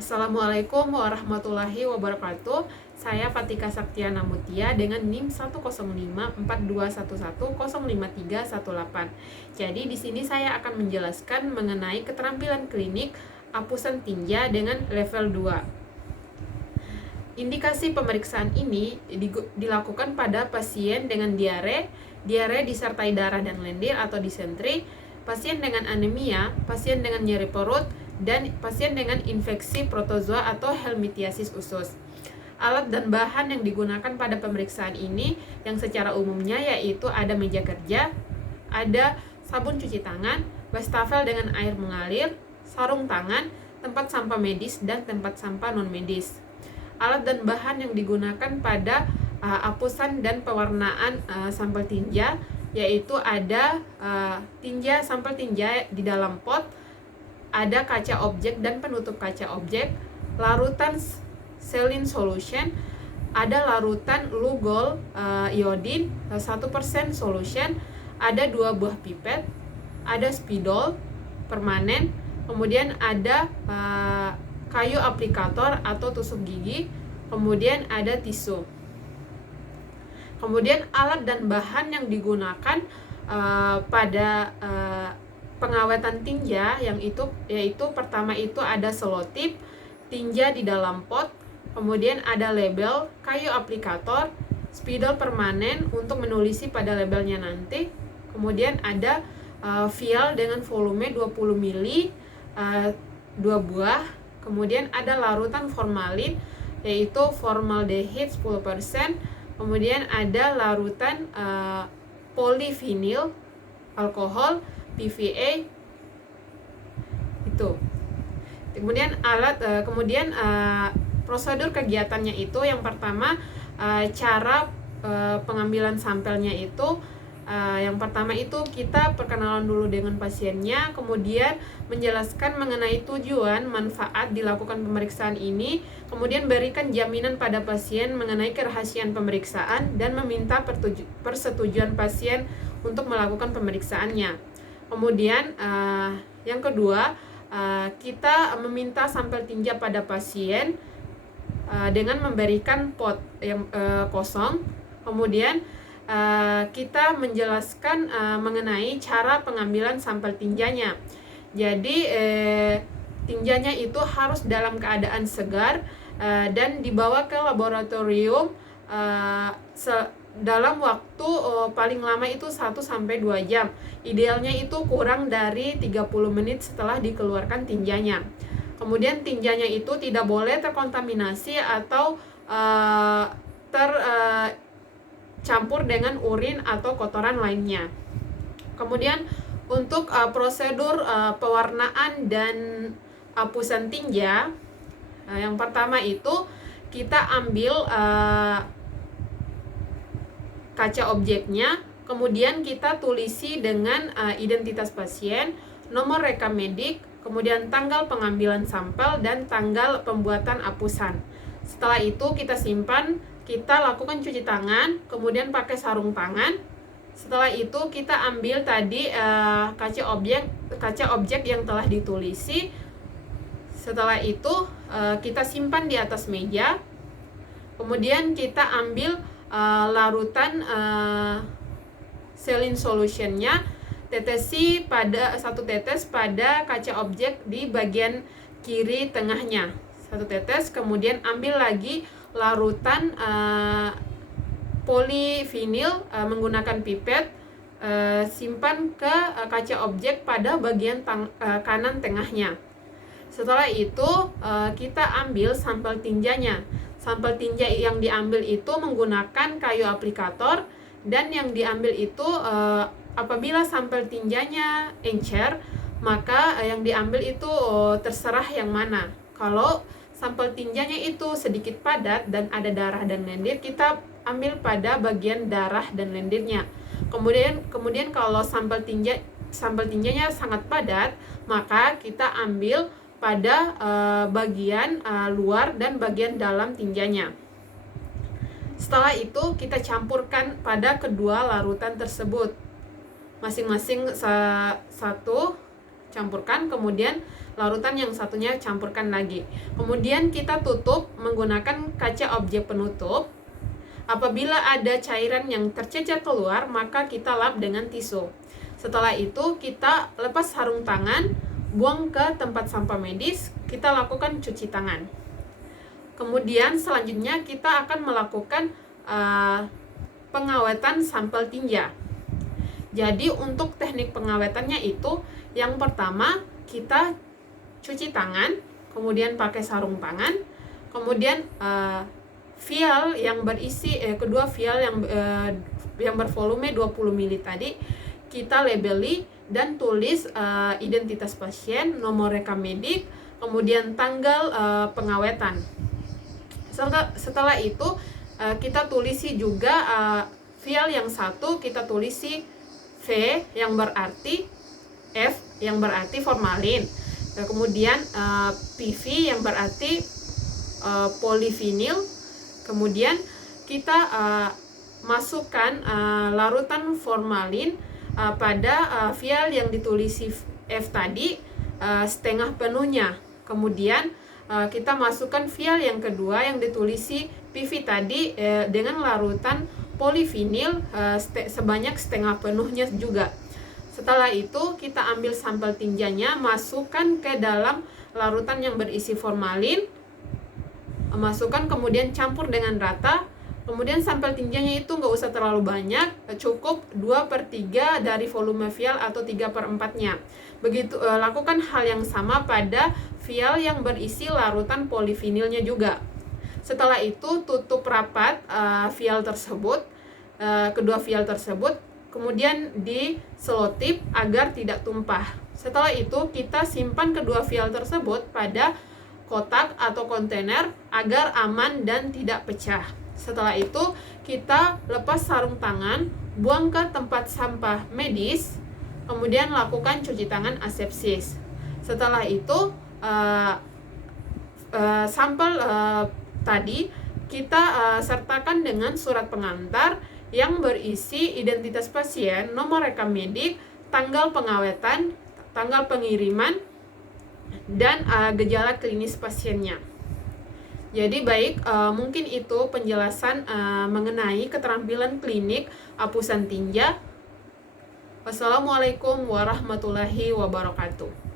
Assalamualaikum warahmatullahi wabarakatuh. Saya Fatika Saktiana Mutia dengan NIM 1054211055318. Jadi di sini saya akan menjelaskan mengenai keterampilan klinik apusan tinja dengan level 2. Indikasi pemeriksaan ini dilakukan pada pasien dengan diare disertai darah dan lendir atau disentri, pasien dengan anemia, pasien dengan nyeri perut, dan pasien dengan infeksi protozoa atau helminthiasis usus. Alat dan bahan yang digunakan pada pemeriksaan ini yang secara umumnya yaitu ada meja kerja, ada sabun cuci tangan, wastafel dengan air mengalir, sarung tangan, tempat sampah medis, dan tempat sampah non-medis. Alat dan bahan yang digunakan pada apusan dan pewarnaan sampel tinja yaitu ada sampel tinja di dalam pot, ada kaca objek dan penutup kaca objek, larutan saline solution, ada larutan Lugol iodin 1% solution, ada 2 buah pipet, ada spidol permanen, kemudian ada kayu aplikator atau tusuk gigi, kemudian ada tisu. Kemudian alat dan bahan yang digunakan pada pengawetan tinja yaitu pertama itu ada selotip, tinja di dalam pot, kemudian ada label, kayu aplikator, spidol permanen untuk menulisi pada labelnya nanti, kemudian ada vial dengan volume 20 ml 2 buah, kemudian ada larutan formalin yaitu formaldehid 10%, kemudian ada larutan polivinil alkohol PVA itu. Kemudian prosedur kegiatannya itu yang pertama cara pengambilan sampelnya itu yang pertama itu kita perkenalan dulu dengan pasiennya, kemudian menjelaskan mengenai tujuan manfaat dilakukan pemeriksaan ini, kemudian berikan jaminan pada pasien mengenai kerahasiaan pemeriksaan dan meminta persetujuan pasien untuk melakukan pemeriksaannya. Kemudian yang kedua, kita meminta sampel tinja pada pasien dengan memberikan pot yang kosong. Kemudian kita menjelaskan mengenai cara pengambilan sampel tinjanya. Jadi tinjanya itu harus dalam keadaan segar dan dibawa ke laboratorium dalam waktu paling lama itu 1-2 jam. Idealnya itu kurang dari 30 menit setelah dikeluarkan tinjanya. Kemudian tinjanya itu tidak boleh terkontaminasi atau tercampur dengan urin atau kotoran lainnya. Kemudian untuk prosedur pewarnaan dan apusan tinja, yang pertama itu kita ambil kaca objeknya, kemudian kita tulisi dengan identitas pasien, nomor rekam medik, kemudian tanggal pengambilan sampel dan tanggal pembuatan apusan. Setelah itu kita simpan, kita lakukan cuci tangan, kemudian pakai sarung tangan. Setelah itu kita ambil tadi kaca objek yang telah ditulisi. Setelah itu kita simpan di atas meja. Kemudian kita ambil larutan saline solutionnya, tetesi pada 1 tetes pada kaca objek di bagian kiri tengahnya 1 tetes, kemudian ambil lagi larutan polivinil menggunakan pipet, simpan ke kaca objek pada bagian kanan tengahnya. Setelah itu kita ambil sampel tinjanya. Sampel tinja yang diambil itu menggunakan kayu aplikator, dan yang diambil itu apabila sampel tinjanya encer, maka yang diambil itu terserah yang mana. Kalau sampel tinjanya itu sedikit padat dan ada darah dan lendir, kita ambil pada bagian darah dan lendirnya. Kemudian kalau sampel tinjanya sangat padat, maka kita ambil pada bagian luar dan bagian dalam tinjanya. Setelah itu kita campurkan pada kedua larutan tersebut, masing-masing satu campurkan, kemudian larutan yang satunya campurkan lagi. Kemudian kita tutup menggunakan kaca objek penutup. Apabila ada cairan yang tercecer keluar, maka kita lap dengan tisu. Setelah itu kita lepas sarung tangan, buang ke tempat sampah medis, kita lakukan cuci tangan. Kemudian selanjutnya kita akan melakukan pengawetan sampel tinja. Jadi untuk teknik pengawetannya itu, yang pertama kita cuci tangan, kemudian pakai sarung tangan, kemudian vial yang berisi kedua vial yang bervolume 20 ml tadi kita labeli dan tulis identitas pasien, nomor rekam medik, kemudian tanggal pengawetan. Setelah itu kita tulisi juga vial yang satu kita tulisi V yang berarti F yang berarti formalin, kemudian PV yang berarti polivinil. Kemudian kita masukkan larutan formalin pada vial yang ditulisi F tadi setengah penuhnya. Kemudian kita masukkan vial yang kedua yang ditulisi PV tadi dengan larutan polivinil sebanyak setengah penuhnya juga. Setelah itu kita ambil sampel tinjanya, masukkan ke dalam larutan yang berisi formalin, masukkan kemudian campur dengan rata. Kemudian sampel tinjanya itu nggak usah terlalu banyak, cukup 2/3 dari volume vial atau 3/4-nya. Begitu lakukan hal yang sama pada vial yang berisi larutan polivinilnya juga. Setelah itu tutup rapat vial tersebut, kedua vial tersebut, kemudian diselotip agar tidak tumpah. Setelah itu kita simpan kedua vial tersebut pada kotak atau kontainer agar aman dan tidak pecah. Setelah itu kita lepas sarung tangan, buang ke tempat sampah medis, kemudian lakukan cuci tangan asepsis. Setelah itu sampel tadi kita sertakan dengan surat pengantar yang berisi identitas pasien, nomor rekam medik, tanggal pengawetan, tanggal pengiriman, dan gejala klinis pasiennya. Jadi baik, mungkin itu penjelasan mengenai keterampilan klinik apusan tinja. Wassalamualaikum warahmatullahi wabarakatuh.